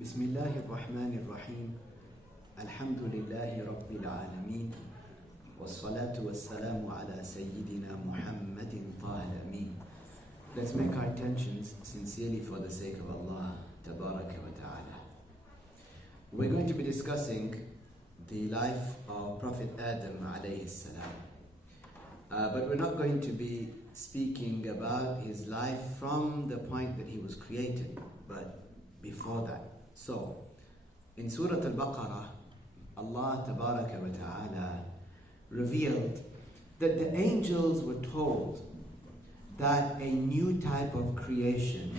بسم الله الرحمن الرحيم الحمد لله رب العالمين والصلاة والسلام على سيدنا محمد طه الأمين. Let's make our intentions sincerely for the sake of Allah Tabaraka wa Ta'ala. We're going to be discussing the life of Prophet Adam alayhi salam. But we're not going to be speaking about his life from the point that he was created, but before that. So, in Surah Al-Baqarah, Allah Tabaraka wa Ta'ala revealed that the angels were told that a new type of creation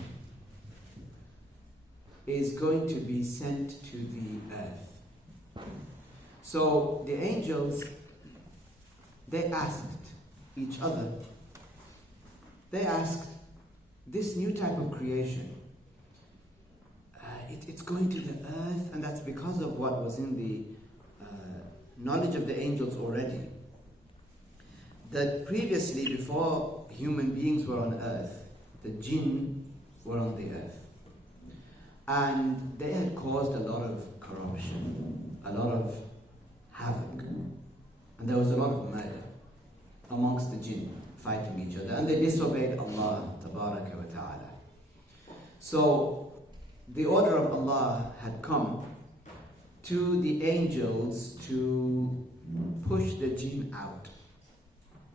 is going to be sent to the earth. So, the angels, they asked each other, they asked, this new type of creation, it's going to the earth, and that's because of what was in the knowledge of the angels already. That previously, before human beings were on earth, the jinn were on the earth. And they had caused a lot of corruption, a lot of havoc. And there was a lot of murder amongst the jinn, fighting each other. And they disobeyed Allah Tabaraka wa Ta'ala. So, the order of Allah had come to the angels to push the jinn out,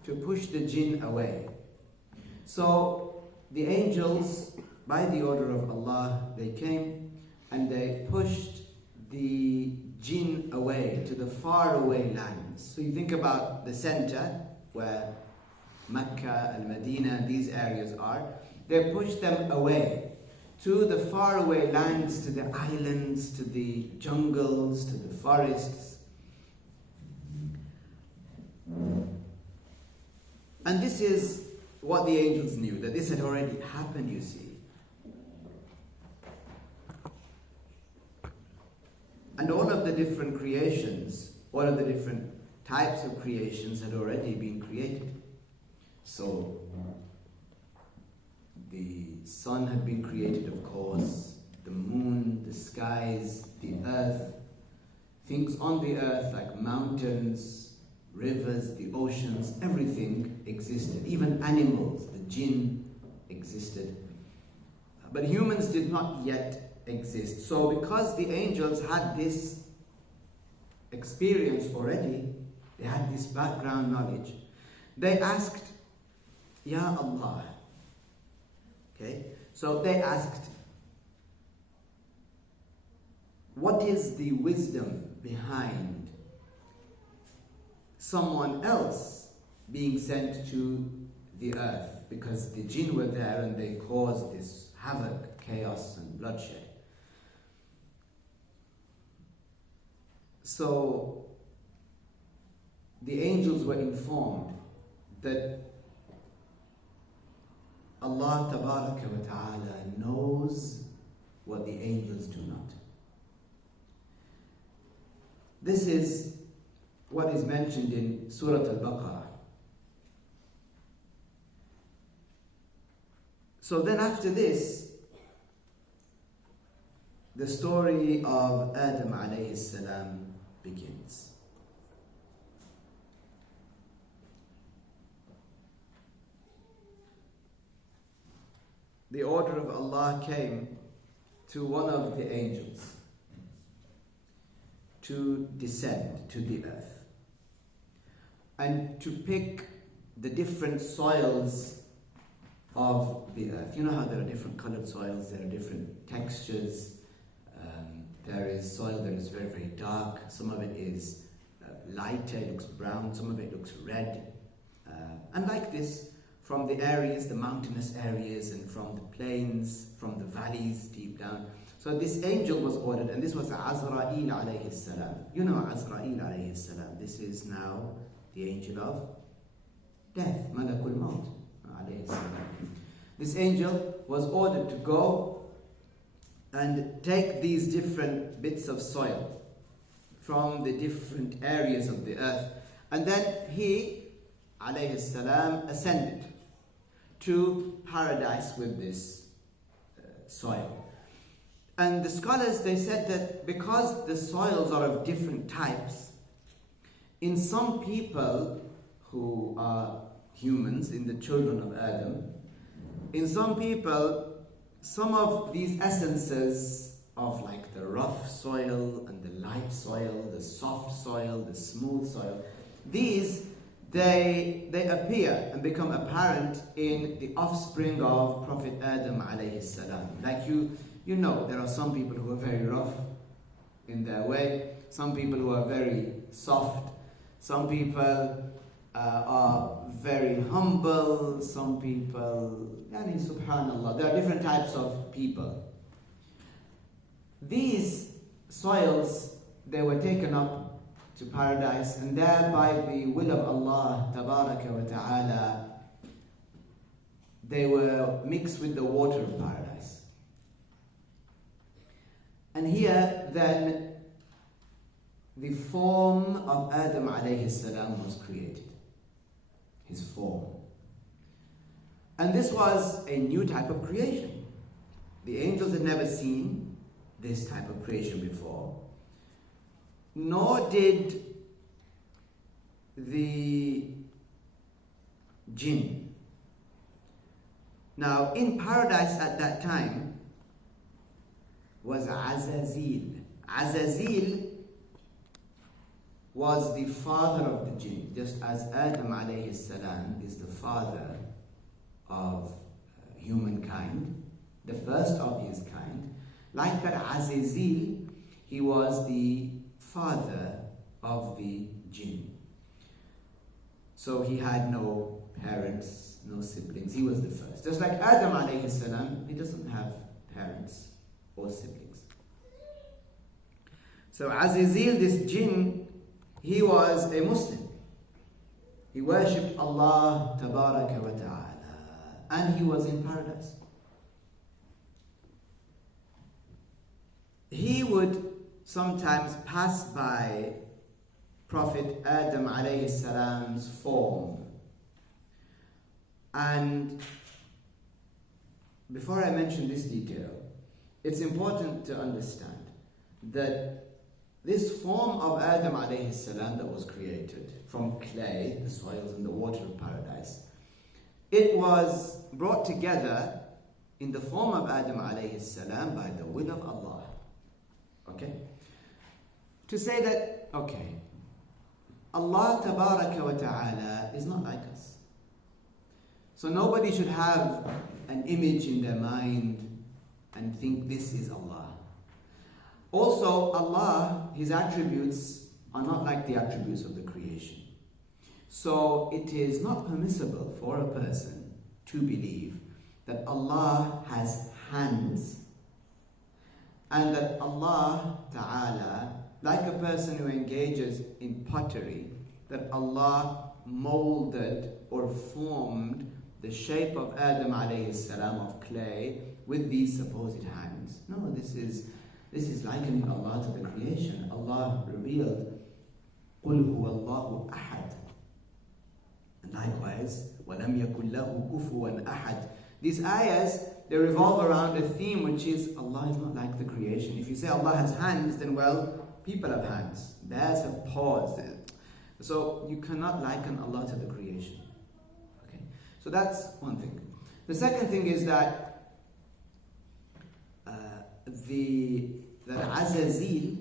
to push the jinn away. So the angels, by the order of Allah, they came and they pushed the jinn away to the faraway lands. So you think about the center where Mecca, Al-Madinah, these areas are, they pushed them away to the faraway lands, to the islands, to the jungles, to the forests. And this is what the angels knew, that this had already happened, you see. And all of the different creations, all of the different types of creations had already been created. So, the sun had been created, of course, the moon, the skies, the earth, things on the earth like mountains, rivers, the oceans, everything existed. Even animals, the jinn existed. But humans did not yet exist. So because the angels had this experience already, they had this background knowledge, they asked, Ya Allah. Okay, so they asked, what is the wisdom behind someone else being sent to the earth? Because the jinn were there and they caused this havoc, chaos and bloodshed. So the angels were informed that Allah Tabaraka wa Ta'ala knows what the angels do not. This is what is mentioned in Surah Al-Baqarah. So then after this, the story of Adam alayhi salam begins. The order of Allah came to one of the angels to descend to the earth and to pick the different soils of the earth. You know how there are different colored soils, there are different textures. There is soil that is very, very dark. Some of it is lighter, it looks brown. Some of it looks red. And like this, from the areas, the mountainous areas, and from the plains, from the valleys deep down. So this angel was ordered, and this was Azra'il alayhi salam. You know Azra'il alayhi salam. This is now the angel of death, Malakul Maut alayhi salam. This angel was ordered to go and take these different bits of soil from the different areas of the earth. And then he, alayhi salam, ascended to paradise with this soil. And the scholars, they said that because the soils are of different types, in some people who are humans, in the children of Adam, in some people, some of these essences of like the rough soil and the light soil, the soft soil, the smooth soil, these, they appear and become apparent in the offspring of Prophet Adam alayhi salam. Like you know, there are some people who are very rough in their way, some people who are very soft, some people are very humble, some people, yani subhanallah, there are different types of people. These soils, they were taken up to paradise, and there by the will of Allah tabaraka wa ta'ala, they were mixed with the water of paradise. And here then the form of Adam alayhi salam was created. His form. And this was a new type of creation. The angels had never seen this type of creation before. Nor did the jinn. Now, in paradise at that time was Azazil. Azazil was the father of the jinn, just as Adam alayhi salam is the father of humankind, the first of his kind. Like that, Azazil, he was the father of the jinn. So he had no parents, no siblings. He was the first. Just like Adam alayhi salam, he doesn't have parents or siblings. So Azazil, this jinn, he was a Muslim. He worshipped Allah tabaraka wa ta'ala, and he was in paradise. He would sometimes pass by Prophet Adam alayhi salam's form. And before I mention this detail, it's important to understand that this form of Adam alayhi salam that was created from clay, the soils and the water of paradise, it was brought together in the form of Adam alayhi salam by the will of Allah. Okay? To say that, okay, Allah tabaraka wa ta'ala is not like us. So nobody should have an image in their mind and think this is Allah. Also, Allah, His attributes are not like the attributes of the creation. So it is not permissible for a person to believe that Allah has hands and that Allah Ta'ala, like a person who engages in pottery, that Allah molded or formed the shape of Adam alayhi salam of clay with these supposed hands. No, this is likening Allah to the creation. Allah revealed, قُلْ هُوَ اللَّهُ أَحَدٌ. And likewise, وَلَمْ يَكُنْ لَهُ كُفُوًا أَحَدٌ. These ayahs, they revolve around a theme which is Allah is not like the creation. If you say Allah has hands, then well, people have hands. Bears have paws. So you cannot liken Allah to the creation. Okay, so that's one thing. The second thing is that that Azazil,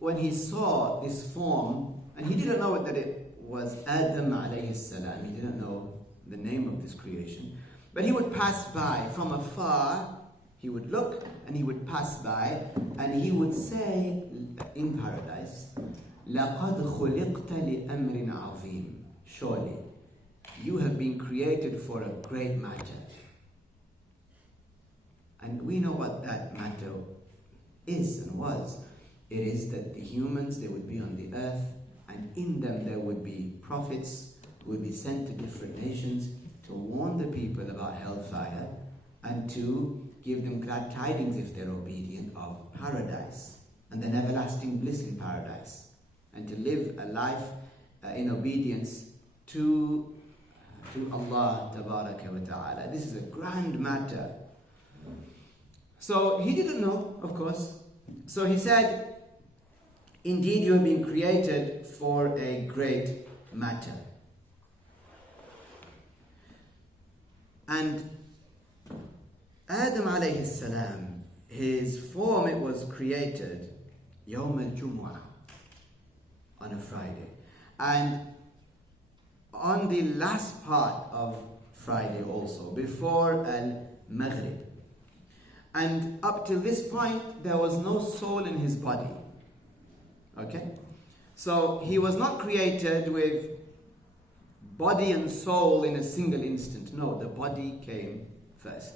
when he saw this form, and he didn't know that it was Adam alayhi salam, he didn't know the name of this creation, but he would pass by from afar, he would look and he would pass by, and he would say in paradise, لَقَدْ خُلِقْتَ لِأَمْرٍ عَظِيمٍ. Surely, you have been created for a great matter. And we know what that matter is and was. It is that the humans, they would be on the earth, and in them there would be prophets who would be sent to different nations to warn the people about hellfire and to give them glad tidings, if they're obedient, of paradise and then everlasting bliss in paradise, and to live a life in obedience to Allah tabaraka wa ta'ala. This is a grand matter. So he didn't know, of course. So he said, indeed you have been created for a great matter. And Adam alayhi salam, his form, it was created Yawm al-Jumu'ah, on a Friday. And on the last part of Friday also, before al-Maghrib. And up till this point, there was no soul in his body. Okay? So he was not created with body and soul in a single instant. No, the body came first.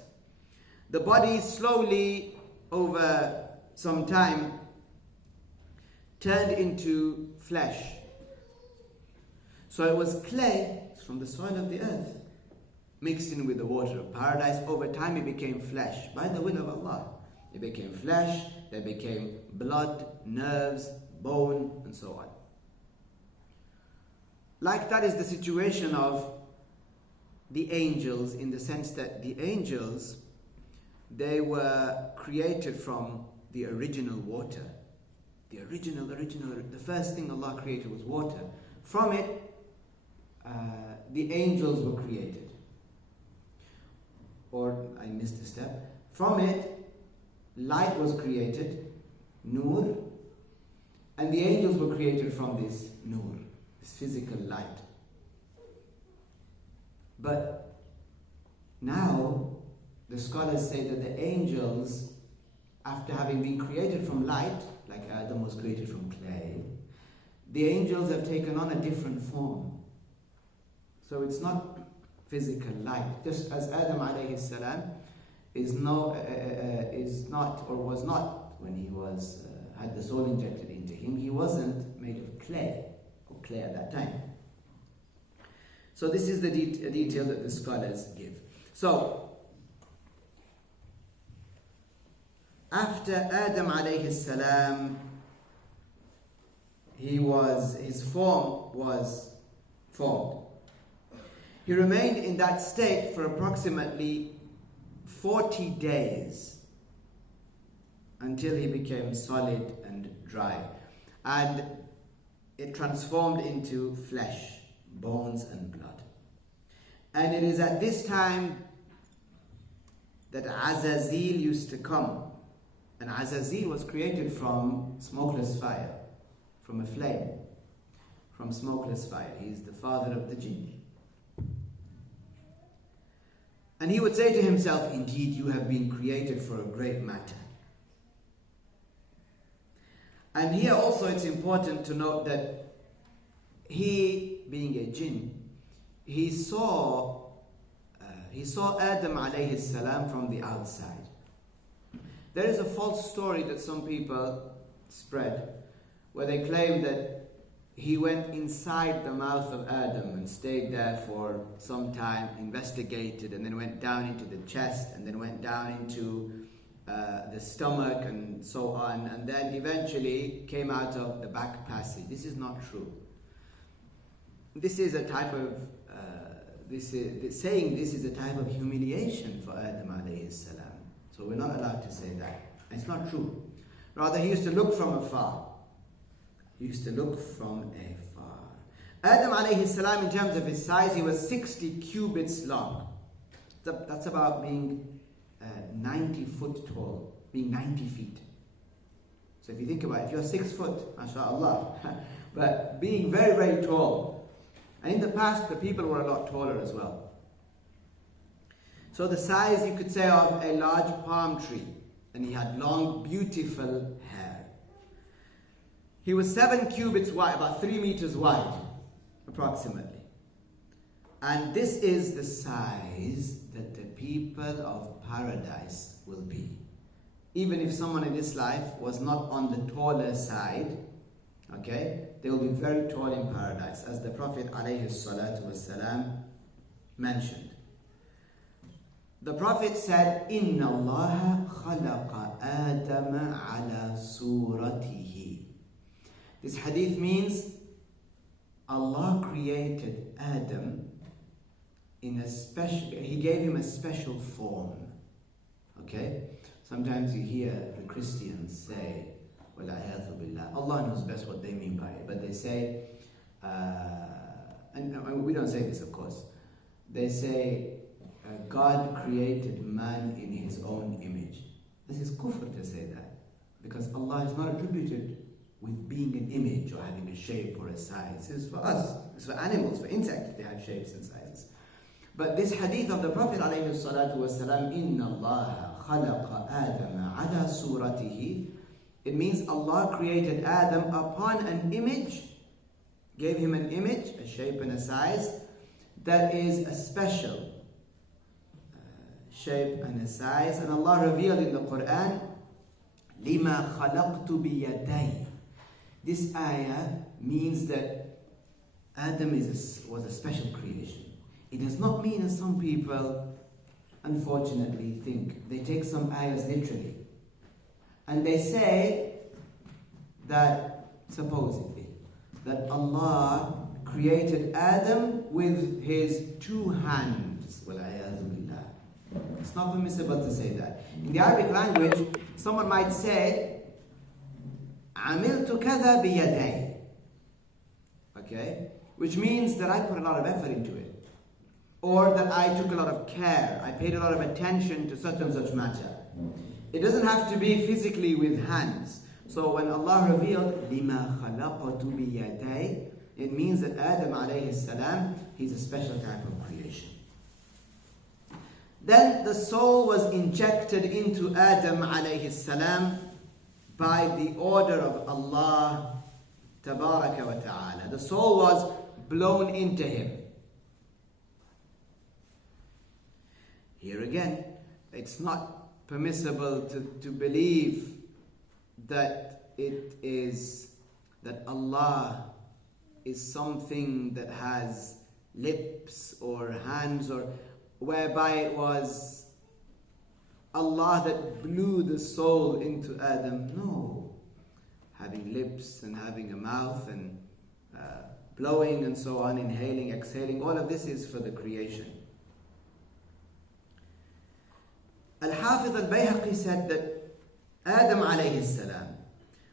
The body slowly, over some time, turned into flesh. So it was clay from the soil of the earth, mixed in with the water of paradise. Over time it became flesh, by the will of Allah. It became flesh, there became blood, nerves, bone, and so on. Like that is the situation of the angels, in the sense that the angels, they were created from the original water. The first thing Allah created was water. From it, the angels were created. Or, I missed a step. From it, light was created, nur, and the angels were created from this nur, this physical light. But now, the scholars say that the angels, after having been created from light, like Adam was created from clay, the angels have taken on a different form. So it's not physical light. Just as Adam alayhi salam is not or was not, when he was had the soul injected into him, he wasn't made of clay, or clay at that time. So this is the detail that the scholars give. So after Adam alayhi salam, his form was formed. He remained in that state for approximately 40 days until he became solid and dry. And it transformed into flesh, bones and blood. And it is at this time that Azazil used to come. And Azazil was created from smokeless fire, from a flame, from smokeless fire. He is the father of the jinn. And he would say to himself, indeed, you have been created for a great matter. And here also it's important to note that he, being a jinn, he saw Adam alayhi salam from the outside. There is a false story that some people spread, where they claim that he went inside the mouth of Adam and stayed there for some time, investigated, and then went down into the chest, and then went down into the stomach, and so on, and then eventually came out of the back passage. This is not true. This is a type of saying this is a type of humiliation for Adam alayhi salam. So we're not allowed to say that. It's not true. Rather, he used to look from afar. He used to look from afar. Adam alayhi salam, in terms of his size, he was 60 cubits long. That's about being 90 foot tall, being 90 feet. So if you think about it, if you're 6 foot, mashallah, but being very, very tall. And in the past, the people were a lot taller as well. So the size, you could say, of a large palm tree. And he had long, beautiful hair. He was 7 cubits wide, about 3 meters wide, approximately. And this is the size that the people of paradise will be. Even if someone in this life was not on the taller side, okay, they will be very tall in paradise, as the Prophet ﷺ mentioned. The Prophet said, Inna Allah khalaqa Adama ala suratihi. This hadith means Allah created Adam in a special, He gave him a special form. Okay? Sometimes you hear the Christians say, وَالْعِيَاذُ بِاللَّهِ, Allah knows best what they mean by it, but they say, and we don't say this of course, they say God created man in his own image. This is kufr to say that, because Allah is not attributed with being an image or having a shape or a size. This is for us, it's for animals, for insects, they have shapes and sizes. But this hadith of the Prophet alayhi salatu wasalam, إِنَّ اللَّهَ خَلَقَ آدَمَ عَلَى صُورَتِهِ, it means Allah created Adam upon an image, gave him an image, a shape and a size, that is a special shape and a size. And Allah revealed in the Quran, لِمَا خَلَقْتُ بِيَدَيْ. This ayah means that Adam was a special creation. It does not mean, as some people unfortunately think, they take some ayahs literally. And they say that, supposedly, that Allah created Adam with his two hands. It's not permissible to say that. In the Arabic language, someone might say, عَمِلْتُ كَذَا بِيَدَيْ. Okay? Which means that I put a lot of effort into it. Or that I took a lot of care. I paid a lot of attention to such and such matter. It doesn't have to be physically with hands. So when Allah revealed, لِمَا خَلَقْتُ بِيَدَيْ, it means that Adam alayhi salam, he's a special type of creation. Then the soul was injected into Adam alayhi salam by the order of Allah tabaraka wa ta'ala. The soul was blown into him. Here again, it's not permissible to believe that that Allah is something that has lips or hands, or whereby it was Allah that blew the soul into Adam. No. Having lips and having a mouth and blowing and so on, inhaling, exhaling, all of this is for the creation. Al-Hafiz al-Bayhaqi said that Adam alayhi salam,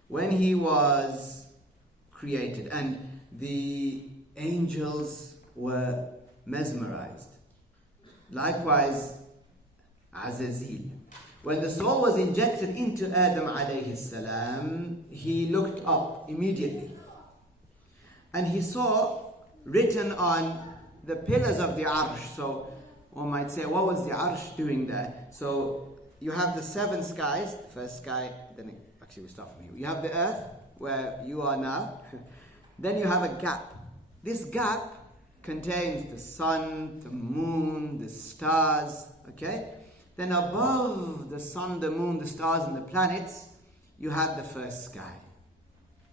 when he was created and the angels were mesmerized, likewise Azazil, when the soul was injected into Adam alayhi salam, he looked up immediately and he saw written on the pillars of the arsh. So one might say, what was the arsh doing there? So you have the seven skies, the first sky, then actually we start from here. You have the earth, where you are now. Then you have a gap. This gap contains the sun, the moon, the stars, okay? Then above the sun, the moon, the stars, and the planets, you have the first sky.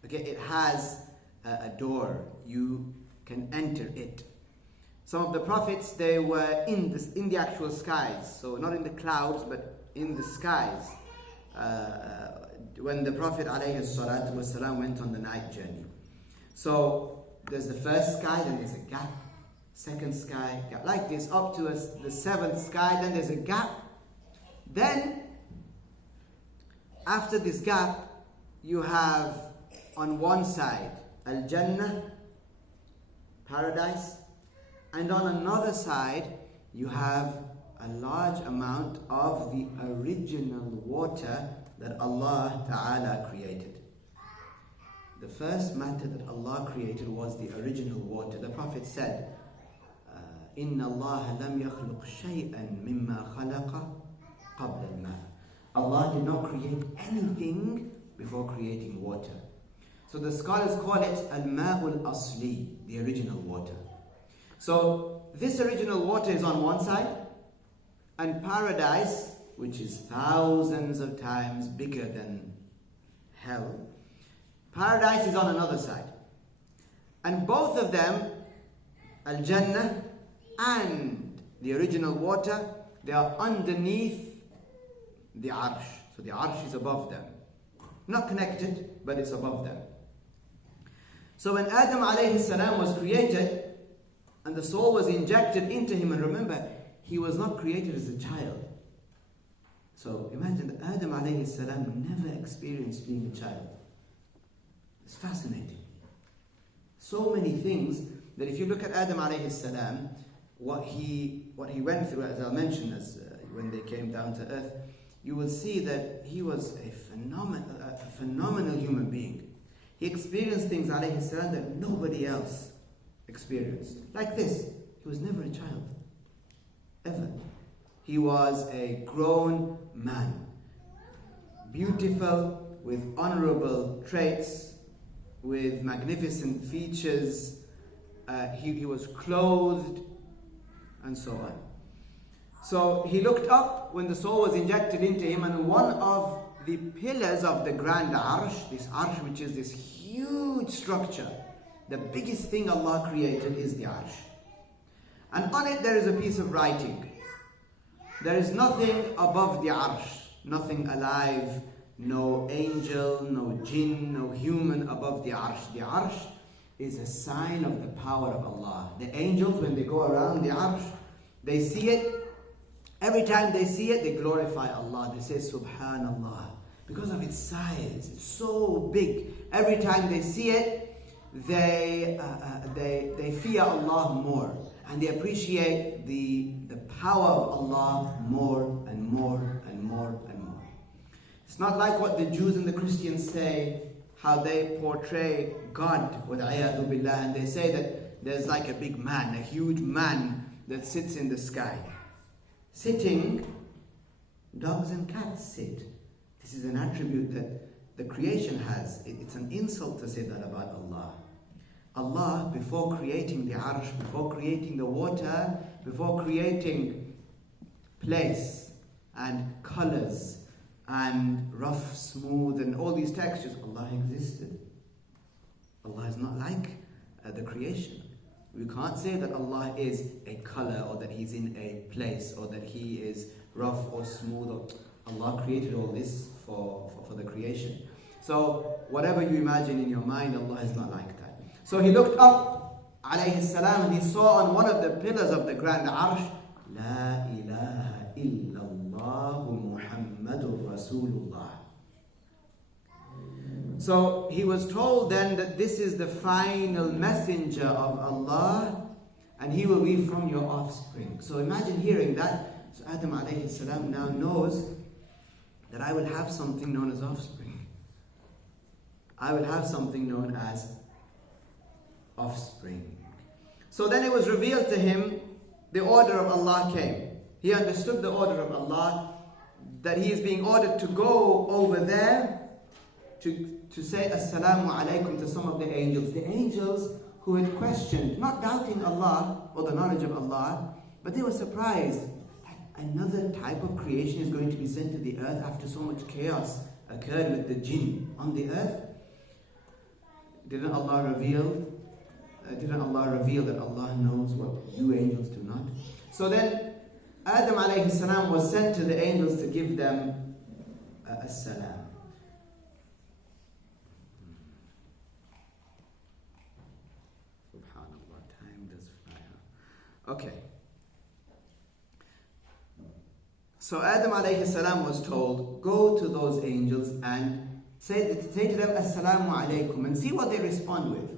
Okay, it has a door. You can enter it. Some of the prophets, they were in the actual skies, so not in the clouds, but in the skies. When the Prophet ﷺ went on the night journey. So there's the first sky, then there's a gap, second sky, gap, like this, up to the seventh sky, then there's a gap. Then, after this gap, you have on one side Al-Jannah, paradise, and on another side you have a large amount of the original water that Allah Ta'ala created. The first matter that Allah created was the original water. The Prophet said, إِنَّ اللَّهَ لَمْ يَخْلُقْ شَيْئًا مِمَّا خَلَقَ قَبْلَ الْمَاءِ. Allah did not create anything before creating water. So the scholars call it al-ma'ul asli, the original water. So this original water is on one side, and paradise, which is thousands of times bigger than hell, paradise is on another side. And both of them, Al-Jannah and the original water, they are underneath the Arsh. So the Arsh is above them. Not connected, but it's above them. So when Adam alayhi salam was created, and the soul was injected into him, and remember, he was not created as a child. So imagine that Adam alayhi salam never experienced being a child. It's fascinating. So many things that if you look at Adam alayhi salam, what he went through, as I mentioned, when they came down to earth, you will see that he was a phenomenal human being. He experienced things alayhi salam that nobody else experienced. Like this, he was never a child, ever. He was a grown man, beautiful, with honorable traits, with magnificent features. He was clothed, and so on. So he looked up when the soul was injected into him, and one of the pillars of the grand arsh, this arsh which is this huge structure, the biggest thing Allah created is the arsh. And on it there is a piece of writing. There is nothing above the arsh, nothing alive, no angel, no jinn, no human above the arsh. The arsh is a sign of the power of Allah. The angels, when they go around the arsh, they see it. Every time they see it, they glorify Allah. They say, Subhanallah. Because of its size, it's so big. Every time they see it, they fear Allah more. And they appreciate the power of Allah more and more and more and more. It's not like what the Jews and the Christians say, how they portray God, وَالْعِيَاذُ بِاللَّهِ, and they say that there's like a big man, a huge man that sits in the sky. Sitting, dogs and cats sit. This is an attribute that the creation has. It's an insult to say that about Allah. Allah, before creating the arsh, before creating the water, before creating place and colors and rough, smooth, and all these textures, Allah existed. Allah is not like the creation. We can't say that Allah is a color, or that He's in a place, or that He is rough or smooth. Allah created all this for the creation. So whatever you imagine in your mind, Allah is not like that. So he looked up, alayhi salam, and he saw on one of the pillars of the grand arsh, La ilaha illallah Muhammadur Rasulullah. So he was told then that this is the final messenger of Allah, and he will be from your offspring. So imagine hearing that. So Adam alayhi salam now knows that I will have something known as offspring. I will have something known as offspring. So then it was revealed to him, the order of Allah came. He understood the order of Allah, that he is being ordered to go over there to say Assalamu alaikum to some of the angels. The angels who had questioned, not doubting Allah or the knowledge of Allah, but they were surprised that another type of creation is going to be sent to the earth after so much chaos occurred with the jinn on the earth. Didn't Allah reveal that Allah knows what you angels do not? So then Adam alayhi salam was sent to the angels to give them as-salam. Subhanallah, time does fly. Okay. So Adam alayhi salam was told, go to those angels and say to them Assalamu alaikum, and see what they respond with.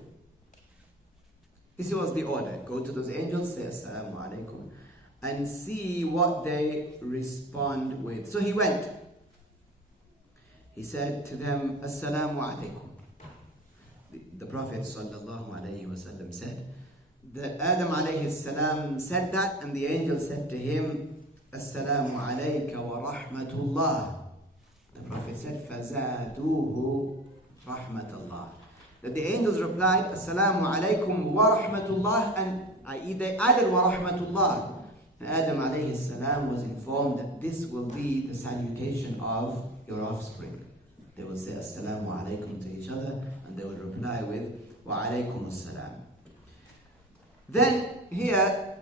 This was the order. Go to those angels, say Assalamu alaikum, and see what they respond with. So he went. He said to them, Assalamu alaikum. The Prophet sallallahu alayhi wasallam said that Adam alayhi salam said that, and the angel said to him, Assalamu alayka wa rahmatullah. The Prophet said, فَزَادُوهُ رَحْمَةَ اللَّهِ. That the angels replied, Assalamu alaykum wa rahmatullah, and i.e. they added wa rahmatullah. And Adam alayhi salam was informed that this will be the salutation of your offspring. They will say Assalamu alaykum to each other, and they will reply with wa alaykum assalam. Then here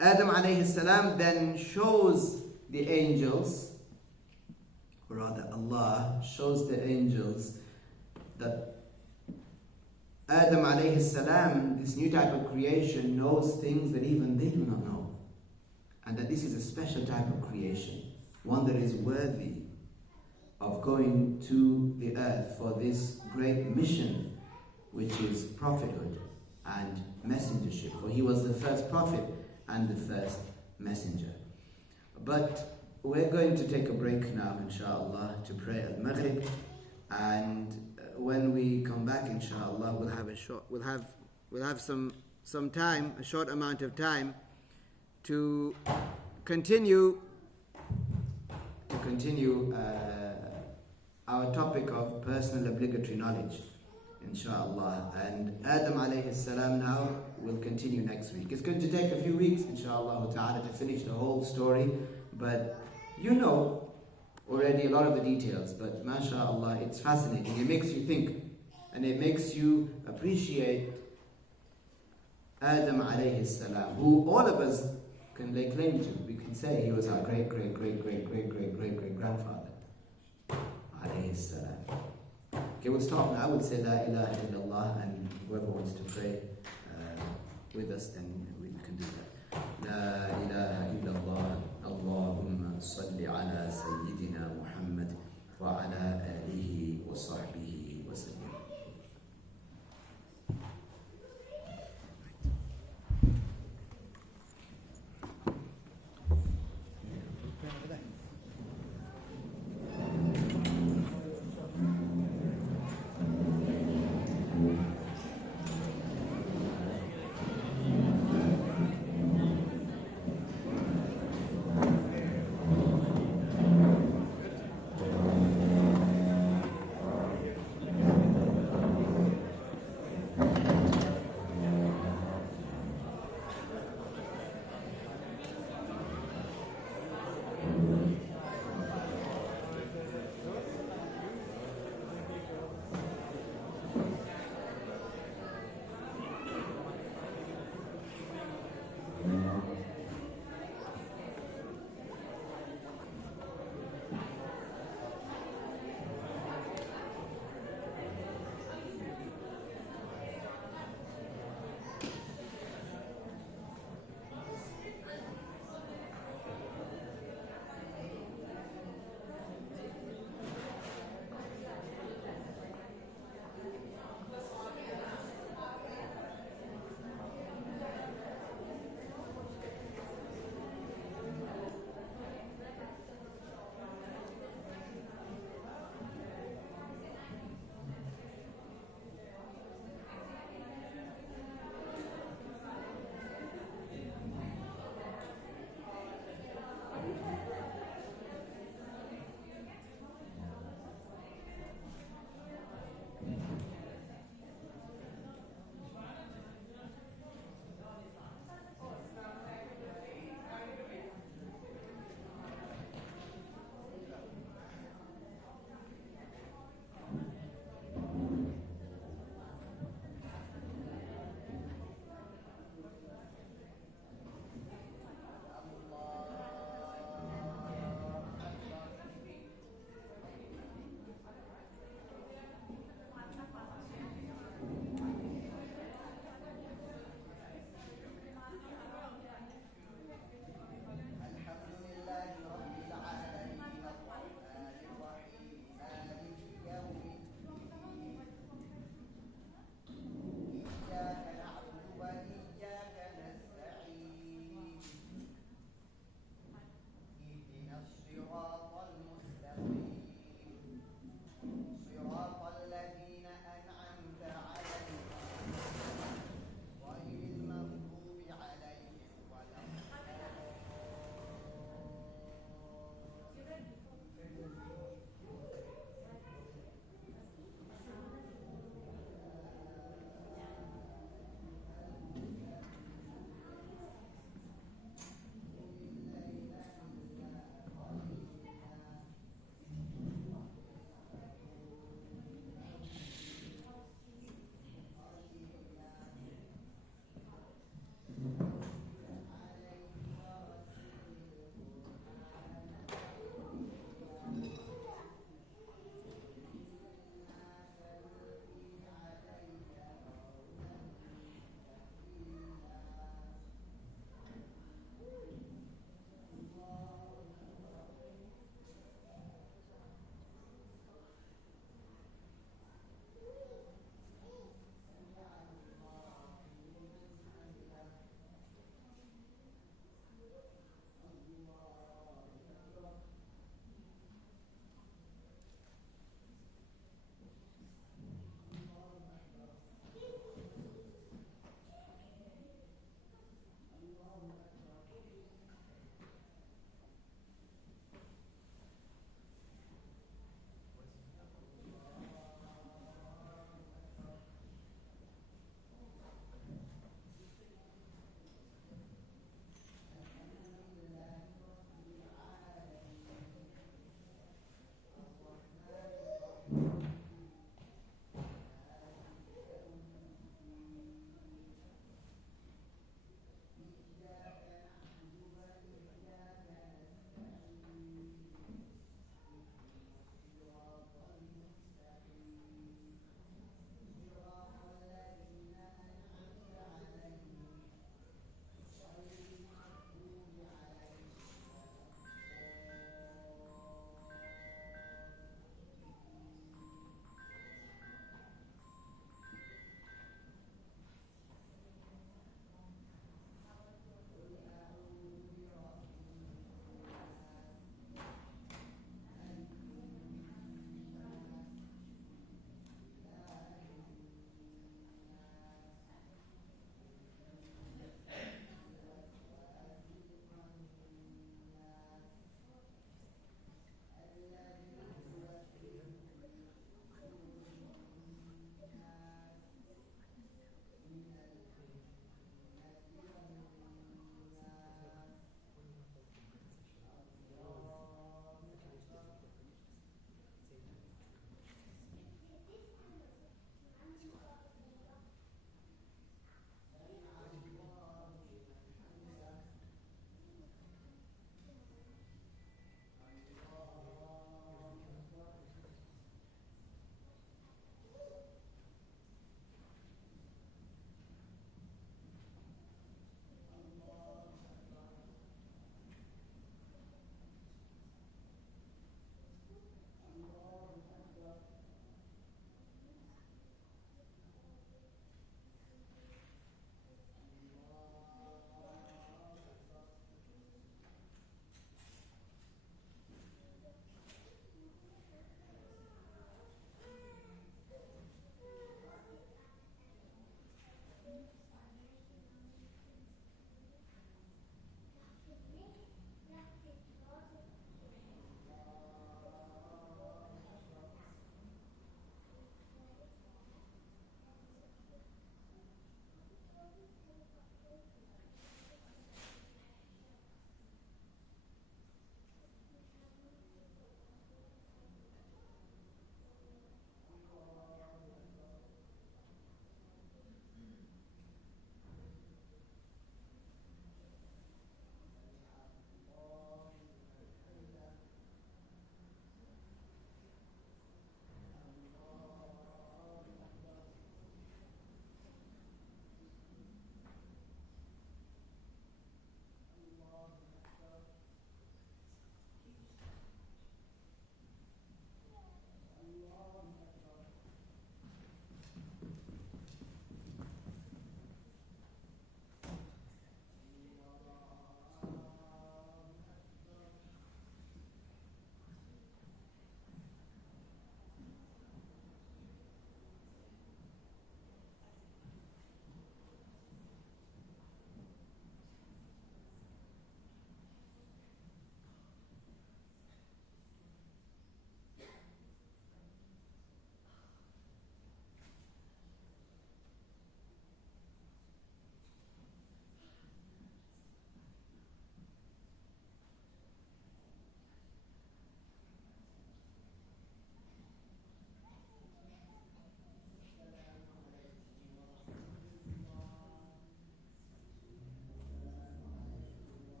Adam alayhi salam then shows the angels, or rather Allah shows the angels, that Adam alayhi salam, this new type of creation, knows things that even they do not know. that this is a special type of creation, one that is worthy of going to the earth for this great mission, which is prophethood and messengership. For he was the first prophet and the first messenger. But we're going to take a break now, inshallah, to pray at Maghrib, and when we come back, inshallah, we'll have some time, a short amount of time, to continue our topic of personal obligatory knowledge, inshallah. And Adam alayhi salam now will continue next week. It's going to take a few weeks, inshallah ta'ala, to finish the whole story, but you know already a lot of the details, but mashallah, it's fascinating. It makes you think, and it makes you appreciate Aadam alayhi salam, who all of us can lay claim to. We can say he was our great grandfather alayhi salam. Okay, we'll stop now. I would say La ilaha illallah, and whoever wants to pray with us, then we can do that. La ilaha illallah, Allahumma salli ala Sayyidina Muhammad wa ala alihi wa sahbihi wa sallam.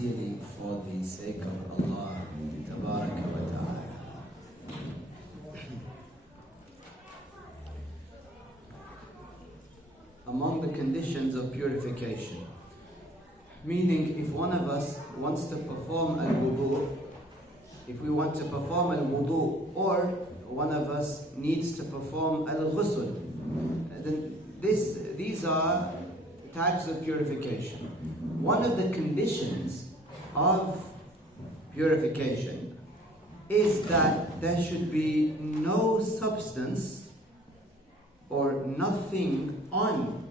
sincerely for the sake of Allah Tabaraka wa Ta'ala. Among the conditions of purification, meaning if one of us wants to perform al-wudu, if we want to perform al-wudu, or one of us needs to perform al-ghusl, then these are types of purification. One of the conditions of purification is that there should be no substance or nothing on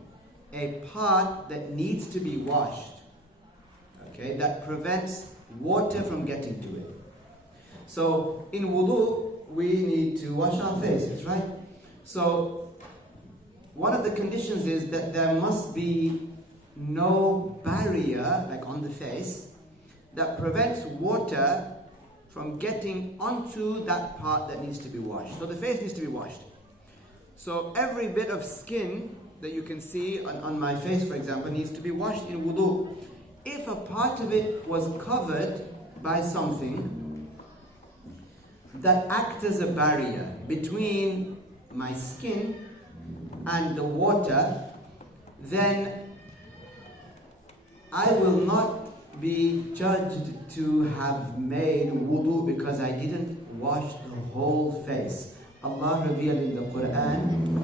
a part that needs to be washed, okay, that prevents water from getting to it. So in wudu, we need to wash our faces, right? So one of the conditions is that there must be no barrier, like on the face, that prevents water from getting onto that part that needs to be washed. So the face needs to be washed. So every bit of skin that you can see on my face, for example, needs to be washed in wudu. If a part of it was covered by something that acts as a barrier between my skin and the water, then I will not be judged to have made wudu because I didn't wash the whole face. Allah revealed in the Quran,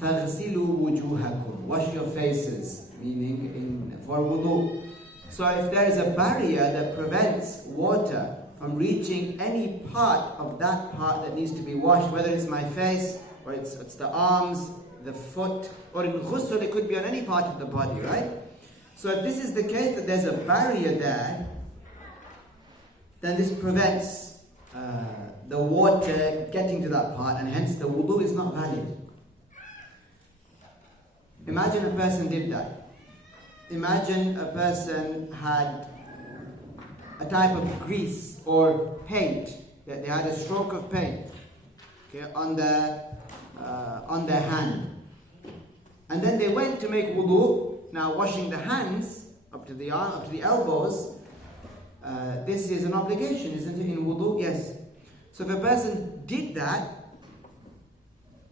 فَغْسِلُوا وُجُوهَكُمْ, wash your faces, meaning for wudu. So if there is a barrier that prevents water from reaching any part of that part that needs to be washed, whether it's my face, or it's the arms, the foot, or in ghusl it could be on any part of the body, right? So if this is the case, that there's a barrier there, then this prevents the water getting to that part, and hence the wudu is not valid. Imagine a person did that. Imagine a person had a type of grease or paint. They had a stroke of paint, okay, on their hand. And then they went to make wudu. Now washing the hands up to the arm, up to the elbows, this is an obligation, isn't it, in wudu? Yes. So if a person did that,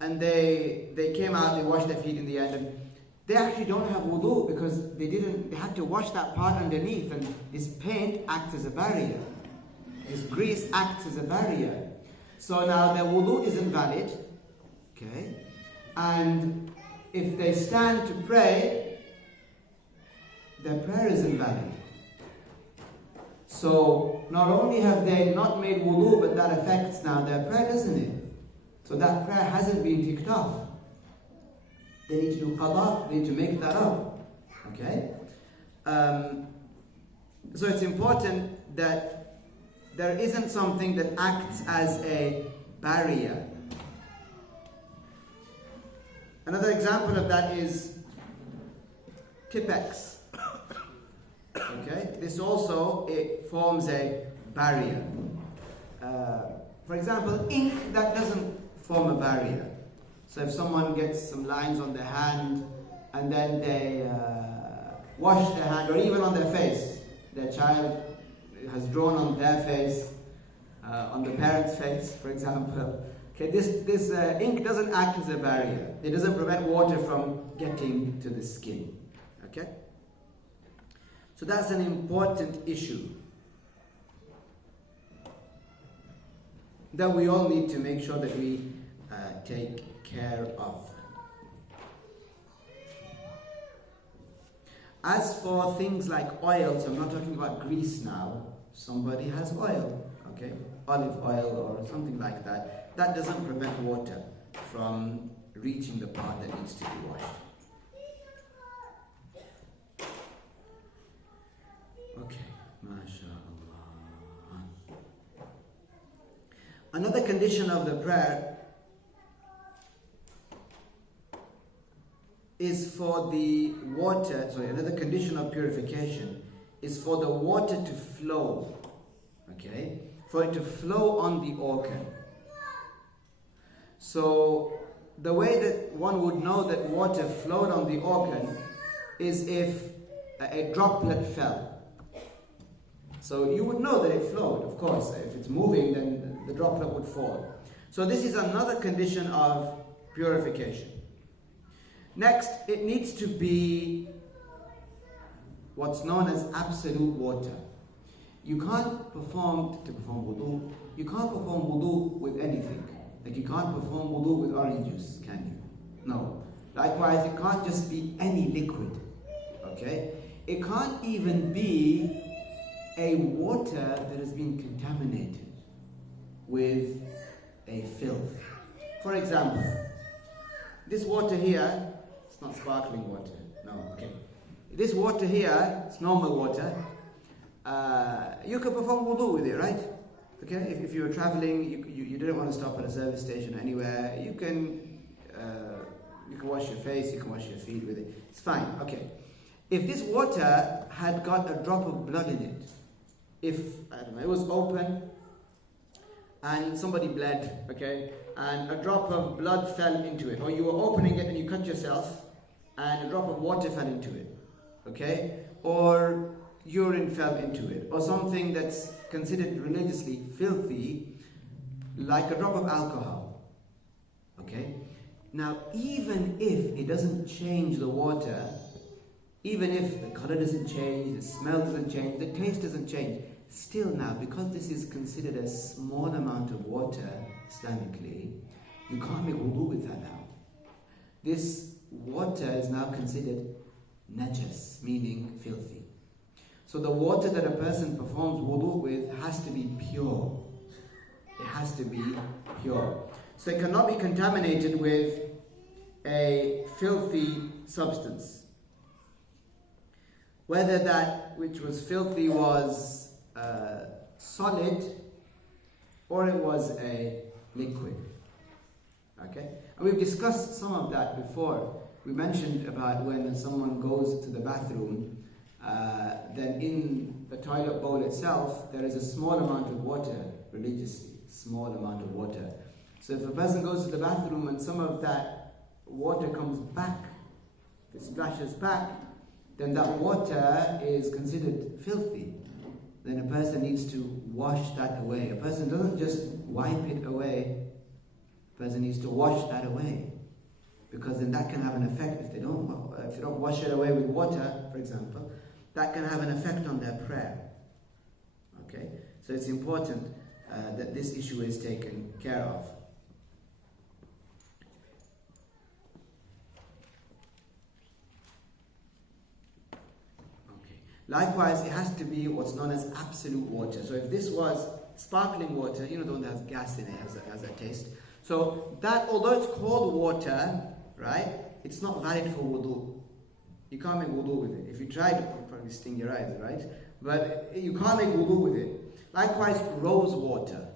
and they came out, they washed their feet in the end, and they actually don't have wudu because they had to wash that part underneath, and this paint acts as a barrier. This grease acts as a barrier. So now their wudu isn't valid, okay? And if they stand to pray, their prayer is invalid. So not only have they not made wudu, but that affects now their prayer, doesn't it? So that prayer hasn't been ticked off. They need to do qada, they need to make that up. Okay? So it's important that there isn't something that acts as a barrier. Another example of that is Tipex. Okay? This also, it forms a barrier. For example, ink, that doesn't form a barrier. So if someone gets some lines on their hand and then they wash their hand, or even on their face, their child has drawn on their face, on the parent's face, for example. Okay, this ink doesn't act as a barrier. It doesn't prevent water from getting to the skin. Okay? So that's an important issue that we all need to make sure that we take care of. As for things like oil, so I'm not talking about grease now. Somebody has oil, okay? Olive oil or something like that. That doesn't prevent water from reaching the part that needs to be washed. Okay, mashallah. Another condition of the prayer is for the water, another condition of purification is for the water to flow, okay? For it to flow on the organ. So the way that one would know that water flowed on the organ is if a droplet fell. So you would know that it flowed, of course. If it's moving, then the droplet would fall. So this is another condition of purification. Next, it needs to be what's known as absolute water. You can't perform wudu. You can't perform wudu with anything. Like you can't perform wudu with orange juice, can you? No. Likewise, it can't just be any liquid. Okay? It can't even be a water that has been contaminated with a filth. For example, this water here, it's not sparkling water. No, okay. This water here, it's normal water. You can perform wudu with it, right? Okay, if you were traveling, you didn't want to stop at a service station or anywhere, you can wash your face, you can wash your feet with it. It's fine, okay. If this water had got a drop of blood in it, if, I don't know, it was open and somebody bled, okay, and a drop of blood fell into it, or you were opening it and you cut yourself and a drop of water fell into it, okay, or urine fell into it, or something that's considered religiously filthy, like a drop of alcohol, okay. Now, even if it doesn't change the water, even if the color doesn't change, the smell doesn't change, the taste doesn't change, still now, because this is considered a small amount of water, Islamically, you can't make wudu with that now. This water is now considered najas, meaning filthy. So the water that a person performs wudu with has to be pure. It has to be pure. So it cannot be contaminated with a filthy substance. Whether that which was filthy was solid or it was a liquid. Okay? And we've discussed some of that before. We mentioned about when someone goes to the bathroom, then in the toilet bowl itself, there is a small amount of water, religiously, small amount of water. So if a person goes to the bathroom and some of that water comes back, if it splashes back, then that water is considered filthy. Then a person needs to wash that away. A person doesn't just wipe it away. A person needs to wash that away. Because then that can have an effect if they don't wash it away with water, for example, that can have an effect on their prayer. Okay? So it's important that this issue is taken care of. Likewise, it has to be what's known as absolute water. So if this was sparkling water, you know, the one that has gas in it, has a taste. So that, although it's called water, right, it's not valid for wudu. You can't make wudu with it. If you tried, it would probably sting your eyes, right? But you can't make wudu with it. Likewise, rose water.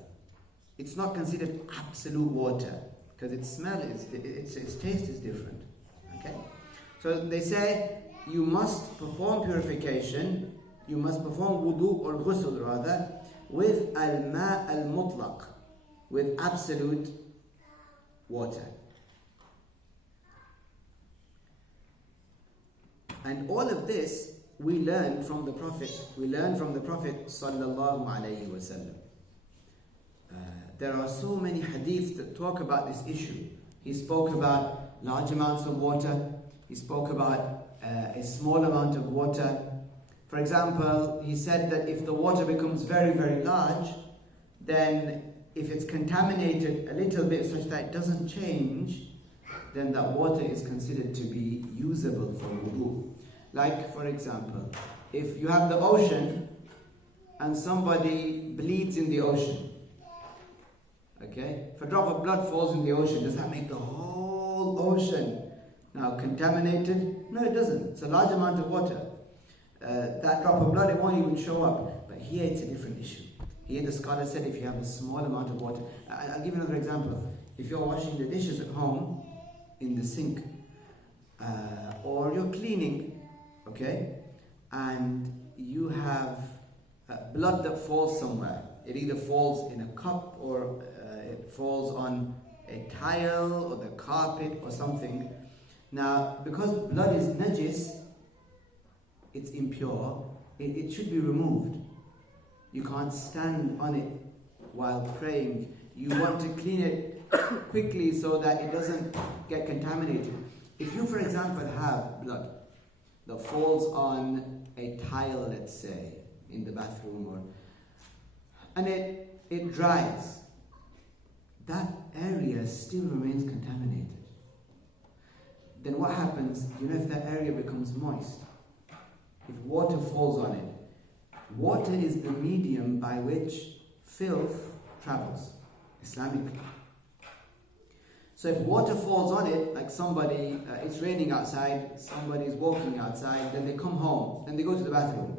It's not considered absolute water because its smell is, its taste is different. Okay? So they say, you must perform purification, you must perform wudu or ghusl rather, with al-ma al-mutlaq, with absolute water. And all of this we learn from the Prophet. We learn from the Prophet sallallahu alaihi wasallam. There are so many hadiths that talk about this issue. He spoke about large amounts of water. He spoke about a small amount of water. For example, he said that if the water becomes very, very large, then if it's contaminated a little bit such that it doesn't change, then that water is considered to be usable for wudu. Like, for example, if you have the ocean and somebody bleeds in the ocean, okay? If a drop of blood falls in the ocean, does that make the whole ocean now contaminated? No, it doesn't. It's a large amount of water. That drop of blood, it won't even show up. But here it's a different issue. Here the scholar said if you have a small amount of water. I'll give you another example. If you're washing the dishes at home in the sink, or you're cleaning, okay, and you have blood that falls somewhere. It either falls in a cup or it falls on a tile or the carpet or something. Now, because blood is najis, it's impure, it should be removed. You can't stand on it while praying. You want to clean it quickly so that it doesn't get contaminated. If you, for example, have blood that falls on a tile, let's say, in the bathroom, and it dries, that area still remains contaminated. Then what happens, if that area becomes moist, if water falls on it, water is the medium by which filth travels, Islamically. So if water falls on it, like somebody, it's raining outside, somebody's walking outside, then they come home, then they go to the bathroom.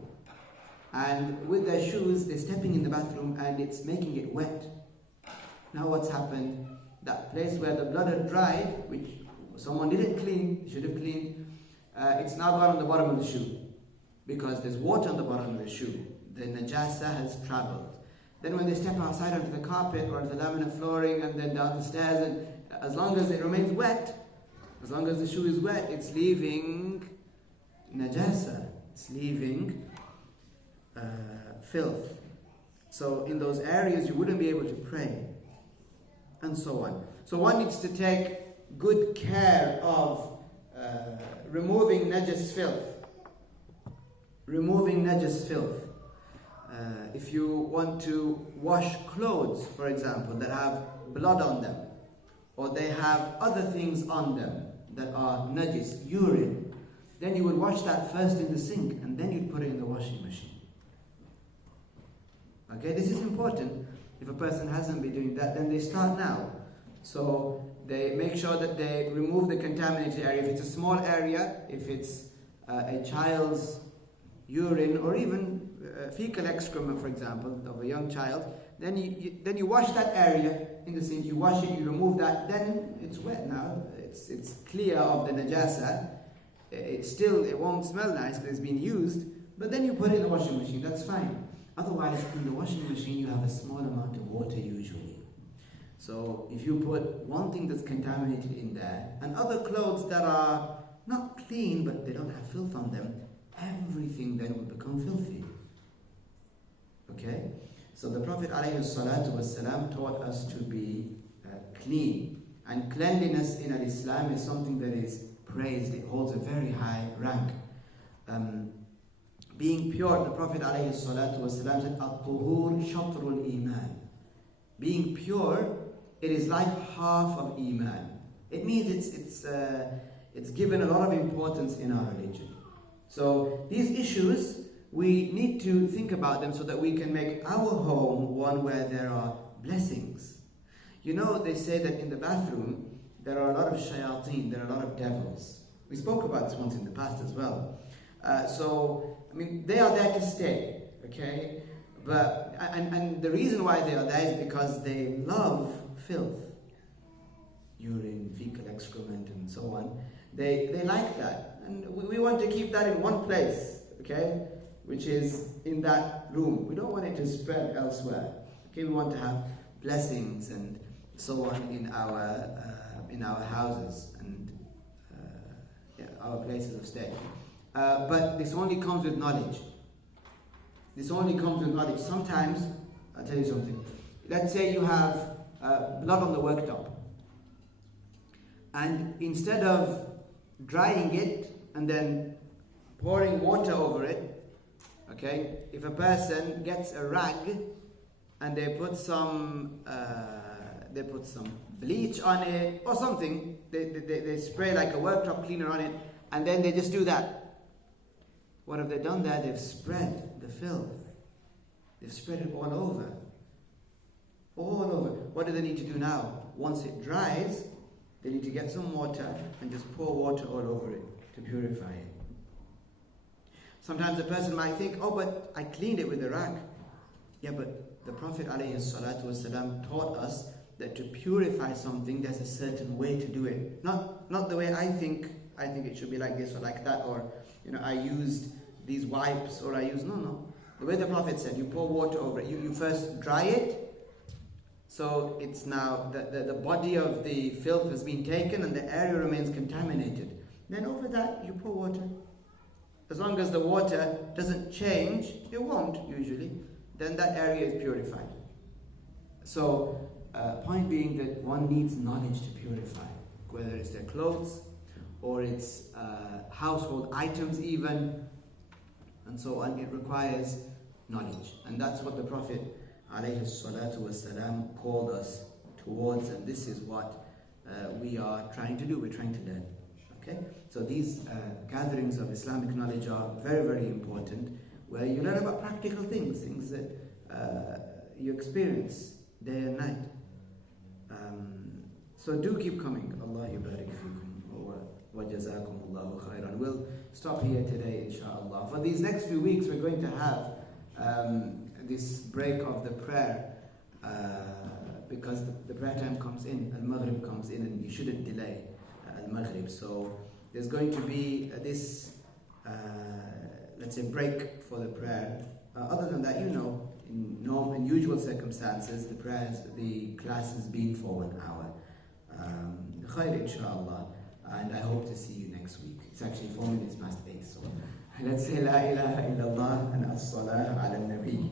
And with their shoes, they're stepping in the bathroom and it's making it wet. Now what's happened? That place where the blood had dried, which someone didn't clean, should have cleaned, it's now gone on the bottom of the shoe. Because there's water on the bottom of the shoe. The najasa has travelled. Then when they step outside onto the carpet or onto the laminate flooring and then down the stairs, and as long as it remains wet, as long as the shoe is wet, it's leaving najasa. It's leaving filth. So in those areas you wouldn't be able to pray. And so on. So one needs to take good care of removing najas filth. Removing najas filth. If you want to wash clothes, for example, that have blood on them, or they have other things on them that are najis, urine, then you would wash that first in the sink and then you'd put it in the washing machine. Okay, this is important. If a person hasn't been doing that, then they start now. So they make sure that they remove the contaminated area. If it's a small area, if it's a child's urine or even fecal excrement, for example, of a young child, then you wash that area in the sink. You wash it, you remove that. Then it's wet now. It's clear of the najasa. It won't smell nice because it's been used. But then you put it in the washing machine. That's fine. Otherwise, in the washing machine, you have a small amount of water usually. So if you put one thing that's contaminated in there, and other clothes that are not clean, but they don't have filth on them, everything then will become filthy. Okay? So the Prophet ﷺ taught us to be clean. And cleanliness in Islam is something that is praised. It holds a very high rank. Being pure, the Prophet ﷺ said, "At-tuhur shatrul iman." Being pure, it is like half of iman. It means it's given a lot of importance in our religion. So these issues, we need to think about them so that we can make our home one where there are blessings. They say that in the bathroom there are a lot of shayateen, there are a lot of devils. We spoke about this once in the past as well. They are there to stay, okay? But and the reason why they are there is because they love filth, urine, fecal excrement, and so on. They like that, and we want to keep that in one place, okay? Which is in that room. We don't want it to spread elsewhere. Okay, we want to have blessings and so on in our houses and our places of stay. But this only comes with knowledge. This only comes with knowledge. Sometimes, I'll tell you something. Let's say you have blood on the worktop. And instead of drying it and then pouring water over it, okay, if a person gets a rag and they put some bleach on it or something, they spray like a worktop cleaner on it, and then they just do that. What have they done there? They've spread the filth. They've spread it all over. All over. What do they need to do now? Once it dries, they need to get some water and just pour water all over it to purify it. Sometimes a person might think, oh, but I cleaned it with a rag. Yeah, but the Prophet ﷺ taught us that to purify something, there's a certain way to do it. Not the way I think it should be like this or like that, or I used these wipes, or I used, no. The way the Prophet said, you pour water over it. You first dry it, so it's now, the body of the filth has been taken and the area remains contaminated. Then over that, you pour water. As long as the water doesn't change, it won't usually, then that area is purified. So, point being that one needs knowledge to purify, whether it's their clothes or it's household items even, and so on. It requires knowledge, and that's what the Prophet ﷺ called us towards, and this is what we are trying to do. We're trying to learn. Okay, so these gatherings of Islamic knowledge are very, very important, where you learn about practical things, things that you experience day and night. So do keep coming. Allah yubarik fikum wa jazakumullahu khairan. We'll stop here today, inshallah. For these next few weeks, we're going to have this break of the prayer, because the prayer time comes in, al-Maghrib comes in, and you shouldn't delay al-Maghrib. So there's going to be this, let's say, break for the prayer. Other than that, in usual circumstances, the class has been for 1 hour. Khair, inshallah. And I hope to see you next week. It's actually 4 minutes past 8, so let's say La ilaha illallah and as-salah ala nabi.